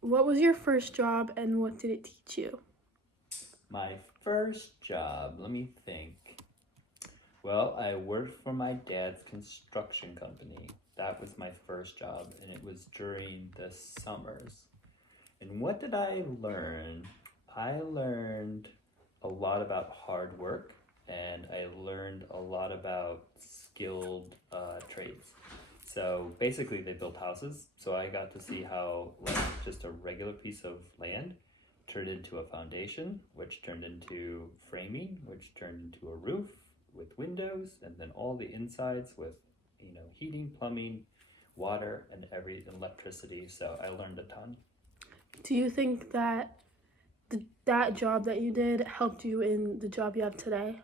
What was your first job and what did it teach you? My first job, let me think. Well, I worked for my dad's construction company. That was my first job, and it was during the summers. And what did I learn? I learned a lot about hard work, and I learned a lot about skilled trades. So basically, they built houses. So I got to see how, like, just a regular piece of land turned into a foundation, which turned into framing, which turned into a roof with windows, and then all the insides with, heating, plumbing, water, and every electricity. So I learned a ton. Do you think that that job that you did helped you in the job you have today?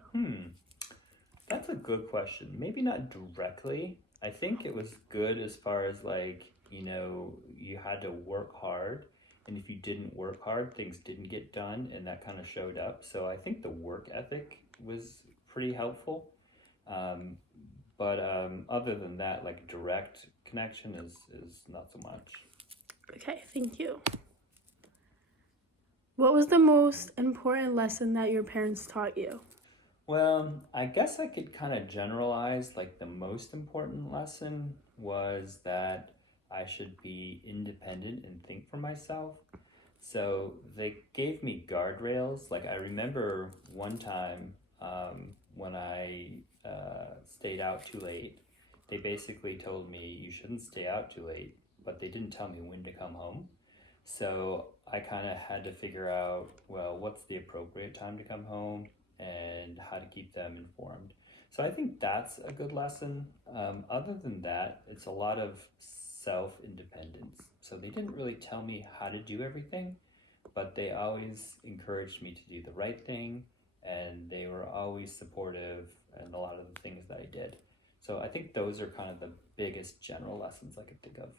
That's a good question. Maybe not directly. I think it was good as far as like, you had to work hard. And if you didn't work hard, things didn't get done, and that kind of showed up. So I think the work ethic was pretty helpful. Um, but other than that, like direct connection is not so much. Okay, thank you. What was the most important lesson that your parents taught you? Well, I guess I could kind of generalize like the most important lesson was that I should be independent and think for myself. So they gave me guardrails. Like I remember one time when I stayed out too late, they basically told me you shouldn't stay out too late, but they didn't tell me when to come home. So I kind of had to figure out, well, what's the appropriate time to come home and how to keep them informed. So I think that's a good lesson. Other than that, it's a lot of self independence. So they didn't really tell me how to do everything, but they always encouraged me to do the right thing, and they were always supportive in a lot of the things that I did. So I think those are kind of the biggest general lessons I could think of.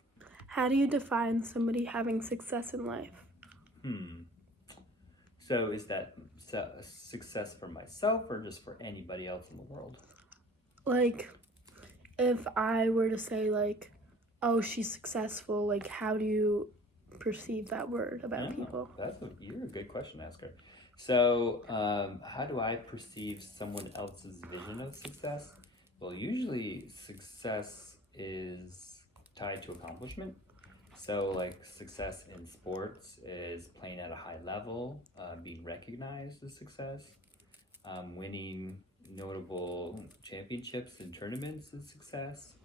How do you define somebody having success in life? Hmm. So is that success for myself or just for anybody else in the world? Like, if I were to say, like, oh, she's successful, like, how do you perceive that word about people? You're a good question asker. So, how do I perceive someone else's vision of success? Well, usually success is tied to accomplishment. So, like success in sports is playing at a high level, being recognized as success, winning notable championships and tournaments is success.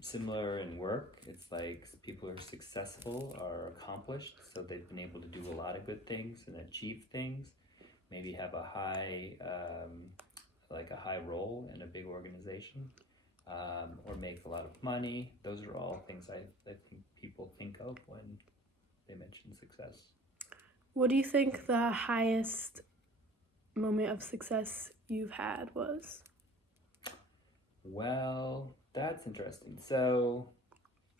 Similar in work, it's like people are successful, are accomplished, so they've been able to do a lot of good things and achieve things. Maybe have like a high role in a big organization, or make a lot of money. Those are all things I think people think of when they mention success. What do you think the highest moment of success you've had was? Well, that's interesting. So,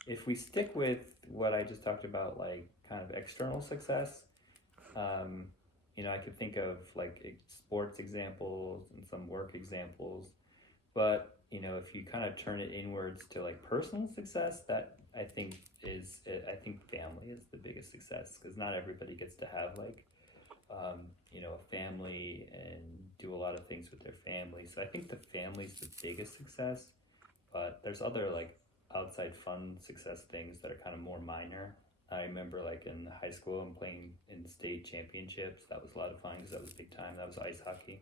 if we stick with what I just talked about, like kind of external success, um, I could think of like sports examples and some work examples. But if you kind of turn it inwards to like personal success, that I think I think family is the biggest success because not everybody gets to have like a family and do a lot of things with their family. So I think the family's the biggest success, but there's other like outside fun success things that are kind of more minor. I remember like in high school and playing in the state championships. That was a lot of fun because that was big time. That was ice hockey.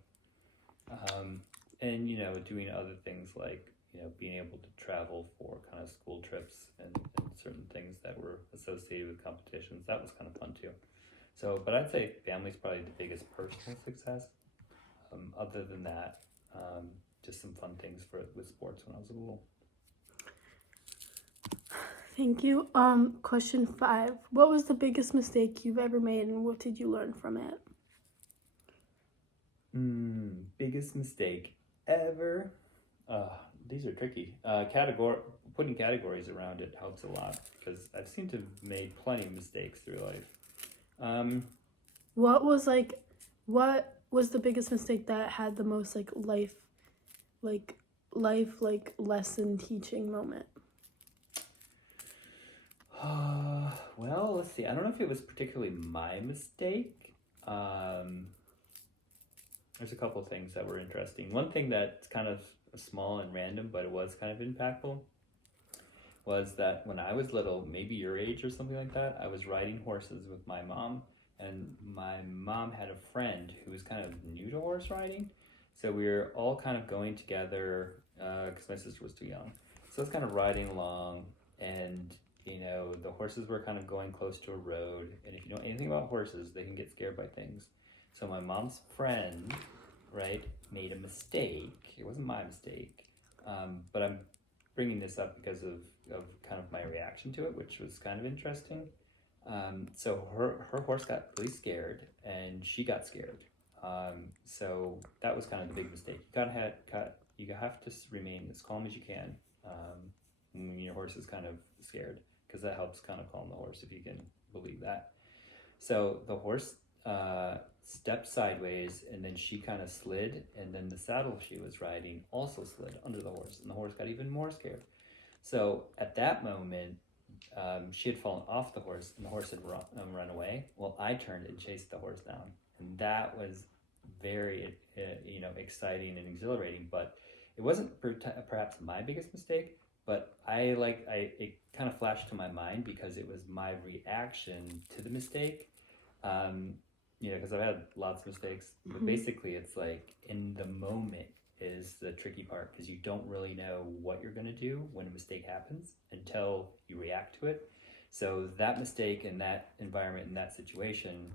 And doing other things like being able to travel for kind of school trips and certain things that were associated with competitions. That was kind of fun too. So, but I'd say family's probably the biggest personal success. Other than that, just some fun things with sports when I was little. Thank you. Question 5. What was the biggest mistake you've ever made and what did you learn from it? Biggest mistake ever. These are tricky. Putting categories around it helps a lot because I've seemed to have made plenty of mistakes through life. What was the biggest mistake that had the most life lesson teaching moment? Well, let's see. I don't know if it was particularly my mistake. There's a couple things that were interesting. One thing that's kind of small and random, but it was kind of impactful, was that when I was little, maybe your age or something like that, I was riding horses with my mom, and my mom had a friend who was kind of new to horse riding. So we were all kind of going together because my sister was too young. So I was kind of riding along, and the horses were kind of going close to a road. And if you know anything about horses, they can get scared by things. So my mom's friend, right, made a mistake. It wasn't my mistake, but I'm bringing this up because of kind of my reaction to it, which was kind of interesting. So her horse got really scared, and she got scared. So that was kind of the big mistake. You have to remain as calm as you can when your horse is kind of scared, because that helps kind of calm the horse, if you can believe that. So the horse stepped sideways, and then she kind of slid, and then the saddle she was riding also slid under the horse, and the horse got even more scared. So at that moment, she had fallen off the horse, and the horse had run away. Well, I turned and chased the horse down, and that was very exciting and exhilarating. But it wasn't perhaps my biggest mistake, but it kind of flashed to my mind because it was my reaction to the mistake. Because I've had lots of mistakes, but basically it's like in the moment is the tricky part, because you don't really know what you're going to do when a mistake happens until you react to it. So that mistake in that environment, in that situation,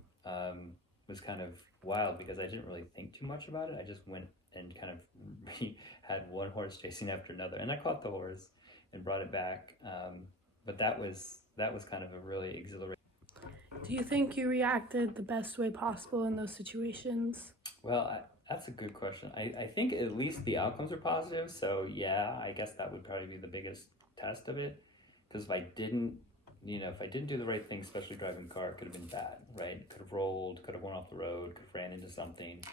was kind of wild, because I didn't really think too much about it. I just went and kind of had one horse chasing after another, and I caught the horse and brought it back. But that was kind of a really exhilarating. Do you think you reacted the best way possible in those situations? Well, that's a good question. I think at least the outcomes are positive. So yeah, I guess that would probably be the biggest test of it. Because if I didn't do the right thing, especially driving a car, it could have been bad, right? Could have rolled, could have went off the road, could have ran into something.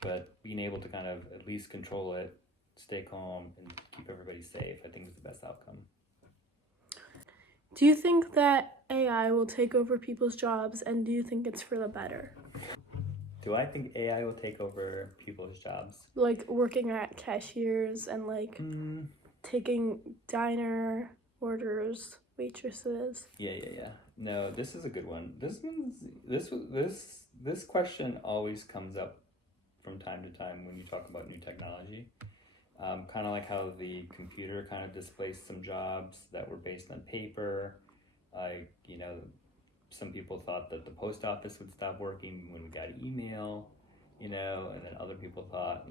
But being able to kind of at least control it, stay calm, and keep everybody safe, I think is the best outcome. Do you think that AI will take over people's jobs, and do you think it's for the better? Do I think AI will take over people's jobs? Like working at cashiers and taking diner orders, waitresses. Yeah. No, this is a good one. This question always comes up from time to time when you talk about new technology. Kind of like how the computer kind of displaced some jobs that were based on paper. Some people thought that the post office would stop working when we got email, and then other people thought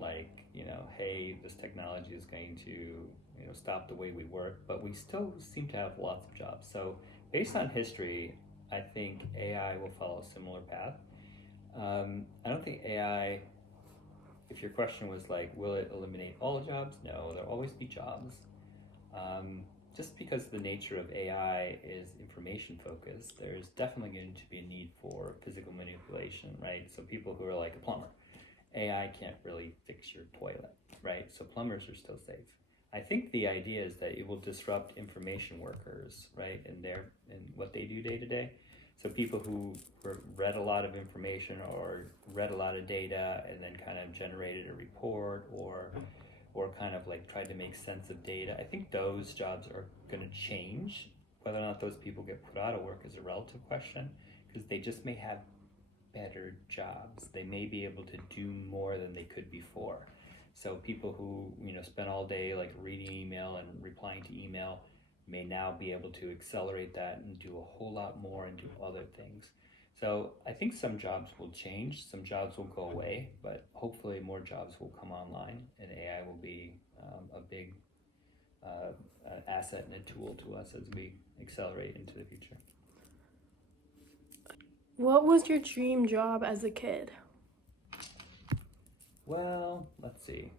hey, this technology is going to, stop the way we work, but we still seem to have lots of jobs. So based on history, I think AI will follow a similar path. I don't think AI, if your question was will it eliminate all jobs? No, there'll always be jobs. Just because the nature of AI is information focused, there's definitely going to be a need for physical manipulation, right? So people who are like a plumber, AI can't really fix your toilet, right? So plumbers are still safe. I think the idea is that it will disrupt information workers, right, in what they do day to day. So people who read a lot of information or read a lot of data and then kind of generated a report or kind of tried to make sense of data, I think those jobs are going to change. Whether or not those people get put out of work is a relative question, because they just may have better jobs. They may be able to do more than they could before. So people who spend all day reading email and replying to email may now be able to accelerate that and do a whole lot more and do other things. So I think some jobs will change, some jobs will go away, but hopefully more jobs will come online, and AI will be a big asset and a tool to us as we accelerate into the future. What was your dream job as a kid? Well, let's see.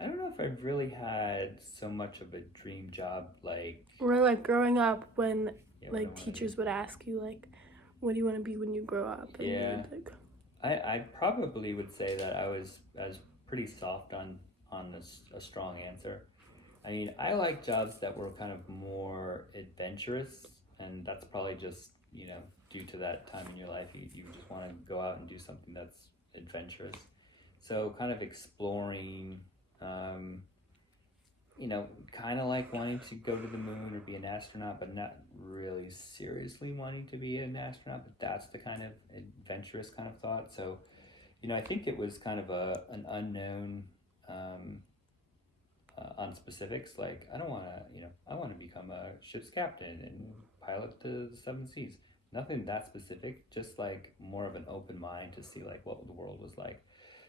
I don't know if I've really had so much of a dream job Or growing up when teachers would ask you what do you want to be when you grow up? And I probably would say that I was pretty soft on a strong answer. I mean, I like jobs that were kind of more adventurous, and that's probably just, due to that time in your life, you just want to go out and do something that's adventurous. So kind of exploring, kind of like wanting to go to the moon or be an astronaut, but not really seriously wanting to be an astronaut, but that's the kind of adventurous kind of thought. So, I think it was kind of an unknown, on specifics. Like, I don't want to, I want to become a ship's captain and pilot the seven seas. Nothing that specific, just like more of an open mind to see like what the world was like.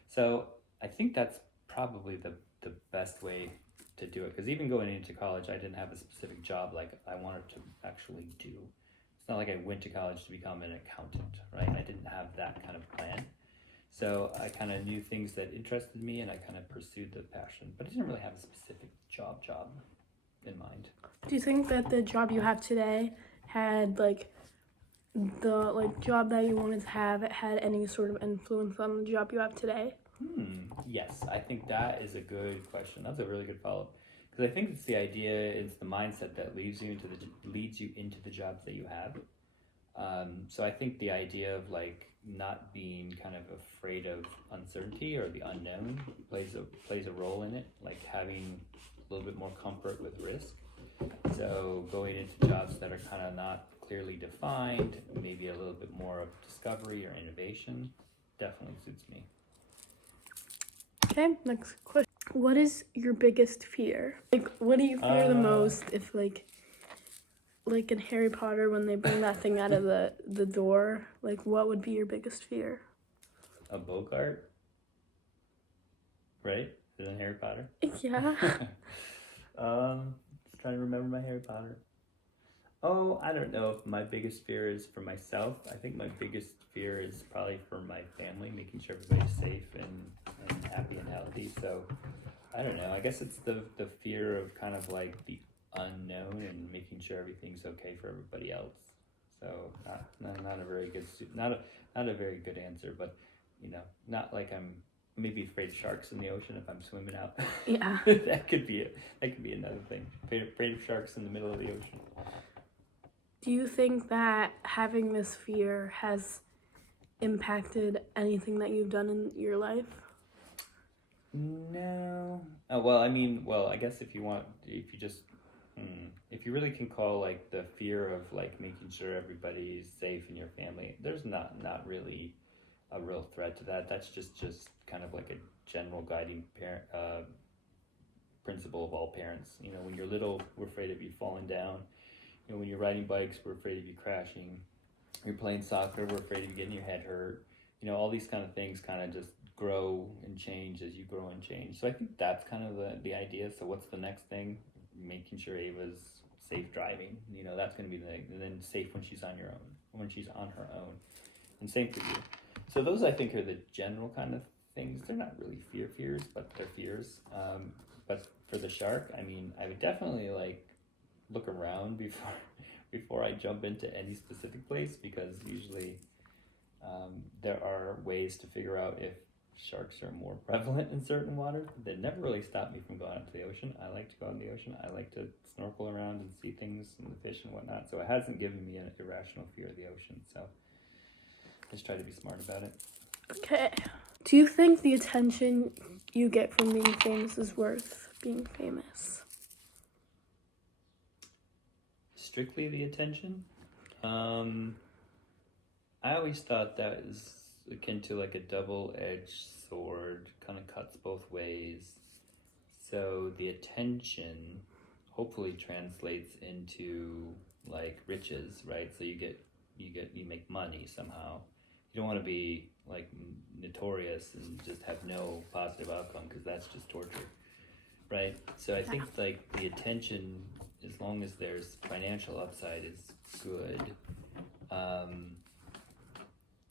So I think that's probably the best way to do it, because even going into college, I didn't have a specific job like I wanted to actually do. It's not like I went to college to become an accountant, right? I didn't have that kind of plan. So I kind of knew things that interested me, and I kind of pursued the passion, but I didn't really have a specific job in mind. Do you think that the job you have today had like the job that you wanted to have, it had any sort of influence on the job you have today? Yes, I think that is a good question. That's a really good follow-up, because I think it's the idea, it's the mindset that leads you into the jobs that you have. So I think the idea of like not being kind of afraid of uncertainty or the unknown plays a role in it, like having a little bit more comfort with risk. So going into jobs that are kind of not clearly defined, maybe a little bit more of discovery or innovation, definitely suits me. Okay, next question. What is your biggest fear? Like, what do you fear the most if like in Harry Potter when they bring that thing out of the door, like what would be your biggest fear? A Bogart, right? Is it Harry Potter? Yeah. Just trying to remember my Harry Potter. Oh, I don't know if my biggest fear is for myself. I think my biggest fear is probably for my family, making sure everybody's safe and happy and healthy. So I don't know. I guess it's the fear of kind of like the unknown and making sure everything's okay for everybody else. So not a very good not a very good answer, but not like I'm maybe afraid of sharks in the ocean if I'm swimming out. Yeah. That could be another thing. Afraid of sharks in the middle of the ocean. Do you think that having this fear has impacted anything that you've done in your life? No. Oh, well, I mean, I guess if you really can call like the fear of like making sure everybody's safe in your family, there's not really a real threat to that. That's just kind of like a general guiding parent principle of all parents. When you're little, we're afraid of you falling down. When you're riding bikes, we're afraid of you crashing. You're playing soccer, we're afraid of you getting your head hurt. All these kind of things kind of just grow and change as you grow and change. So I think that's kind of the idea. So what's the next thing? Making sure Ava's safe driving. That's going to be and then safe when she's on her own. And same for you. So those I think are the general kind of things. They're not really fears, but they're fears. But for the shark, I mean, I would definitely like look around before I jump into any specific place, because usually there are ways to figure out if sharks are more prevalent in certain water. They never really stop me from going out to the ocean. I like to go out in the ocean. I like to snorkel around and see things and the fish and whatnot. So it hasn't given me an irrational fear of the ocean. So just try to be smart about it. Okay. Do you think the attention you get from being famous is worth being famous? Strictly the attention? I always thought that was akin to like a double-edged sword, kind of cuts both ways. So the attention hopefully translates into like riches, right? So you make money somehow. You don't want to be like notorious and just have no positive outcome, because that's just torture, right? So I think like the attention, as long as there's financial upside, is good.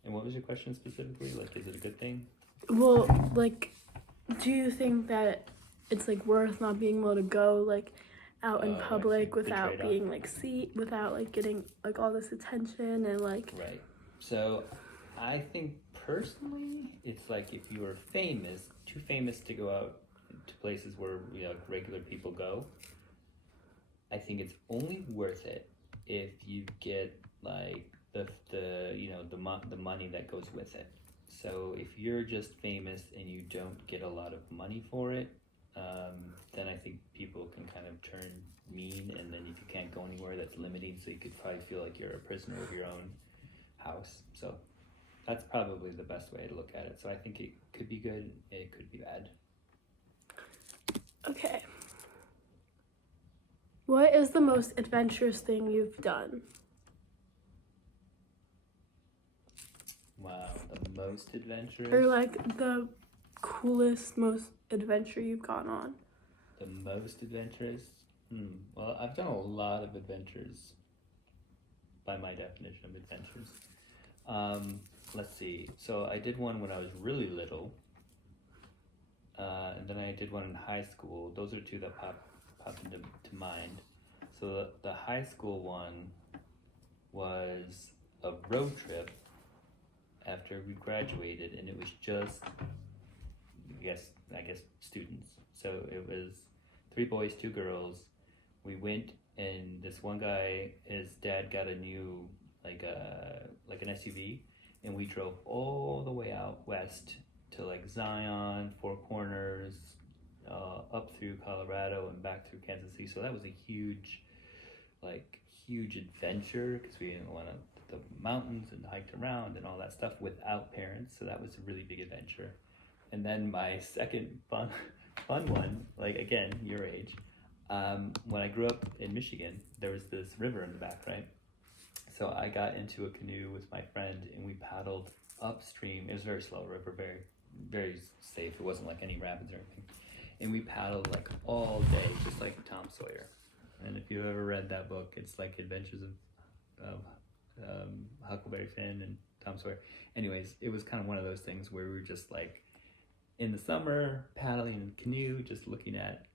And what was your question specifically? Like, is it a good thing? Well, like, do you think that it's like worth not being able to go like out in public without being like without like getting like all this attention and like? Right. So I think personally, it's like if you are famous, too famous to go out to places where regular people go, I think it's only worth it if you get like the money that goes with it. So if you're just famous and you don't get a lot of money for it, then I think people can kind of turn mean, and then if you can't go anywhere, that's limiting. So you could probably feel like you're a prisoner of your own house. So that's probably the best way to look at it. So I think it could be good, it could be bad. Okay. What is the most adventurous thing you've done? Wow, the most adventurous? Or like the coolest, most adventure you've gone on? The most adventurous? Well, I've done a lot of adventures by my definition of adventures. Let's see. So I did one when I was really little, and then I did one in high school. Those are two that pop into mind. So the high school one was a road trip after we graduated, and it was just, I guess students. So it was 3 boys, 2 girls. We went, and this one guy, his dad got a new like an SUV, and we drove all the way out west to like Zion, Four Corners, up through Colorado and back through Kansas City. So that was a huge adventure, because we went up the mountains and hiked around and all that stuff without parents. So that was a really big adventure. And then my second fun one, like again, your age, when I grew up in Michigan, there was this river in the back, right? So I got into a canoe with my friend, and we paddled upstream. It was a very slow river, very, very safe. It wasn't like any rapids or anything. And we paddled like all day, just like Tom Sawyer. And if you've ever read that book, it's like Adventures of Huckleberry Finn and Tom Sawyer. Anyways, it was kind of one of those things where we were just like in the summer paddling in a canoe, just looking at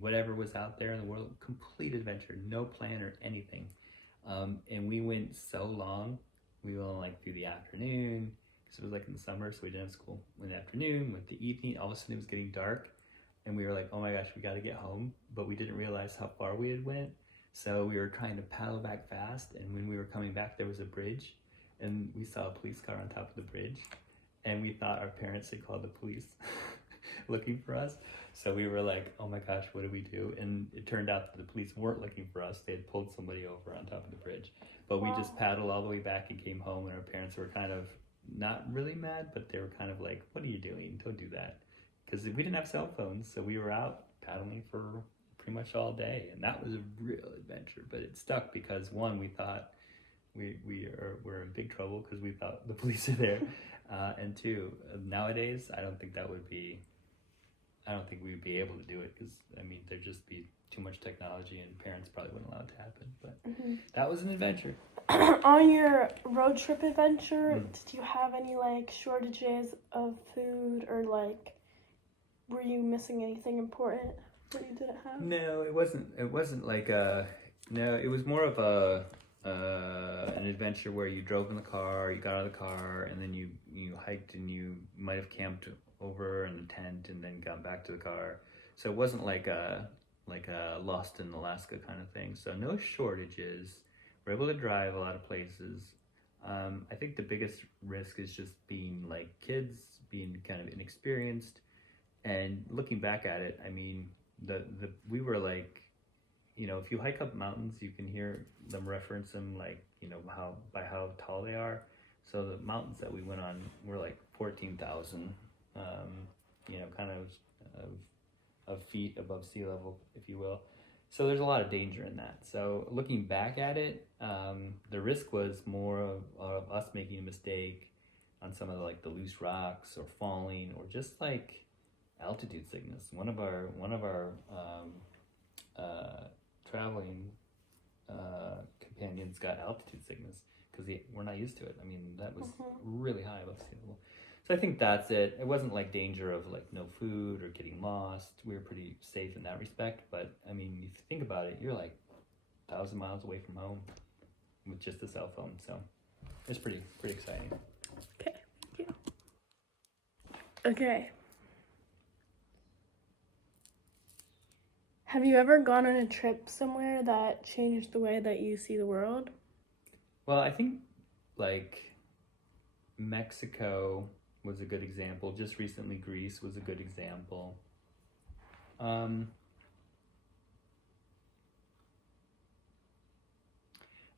whatever was out there in the world. Complete adventure, no plan or anything. And we went so long. We went like through the afternoon, because it was like in the summer, so we didn't have school. In the afternoon, went to evening. All of a sudden it was getting dark, and we were like, oh my gosh, we got to get home. But we didn't realize how far we had went. So we were trying to paddle back fast, and when we were coming back, there was a bridge, and we saw a police car on top of the bridge, and we thought our parents had called the police looking for us. So we were like, oh my gosh, what do we do? And it turned out that the police weren't looking for us. They had pulled somebody over on top of the bridge. But we just paddled all the way back and came home, and our parents were kind of not really mad, but they were kind of like, what are you doing? Don't do that. Because we didn't have cell phones, so we were out paddling for pretty much all day, and that was a real adventure. But it stuck because, one, we thought we're in big trouble because we thought the police are there, and two, nowadays I don't think we would be able to do it, because I mean there'd just be too much technology, and parents probably wouldn't allow it to happen. But that was an adventure. On your road trip adventure, did you have any like shortages of food, or like were you missing anything important that you didn't have? No, it wasn't like no, it was more of an adventure where you drove in the car, you got out of the car, and then you hiked, and you might have camped over in the tent and then got back to the car. So it wasn't like a Lost in Alaska kind of thing. So no shortages. We're able to drive a lot of places. I think the biggest risk is just being like kids, being kind of inexperienced. And looking back at it, I mean, we were like, if you hike up mountains, you can hear them reference them like, by how tall they are. So the mountains that we went on were like 14,000, kind of feet above sea level, if you will. So there's a lot of danger in that. So looking back at it, the risk was more of us making a mistake on some of the loose rocks, or falling, or just like altitude sickness. One of our traveling companions got altitude sickness because we're not used to it. I mean, that was really high above sea level. So I think that's it. It wasn't like danger of like no food or getting lost. We were pretty safe in that respect. But I mean, if you think about it, you're like 1,000 miles away from home with just a cell phone. So it's pretty exciting. Okay, thank you. Okay. Have you ever gone on a trip somewhere that changed the way that you see the world? Well, I think like Mexico was a good example. Just recently, Greece was a good example. Um,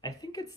I think it's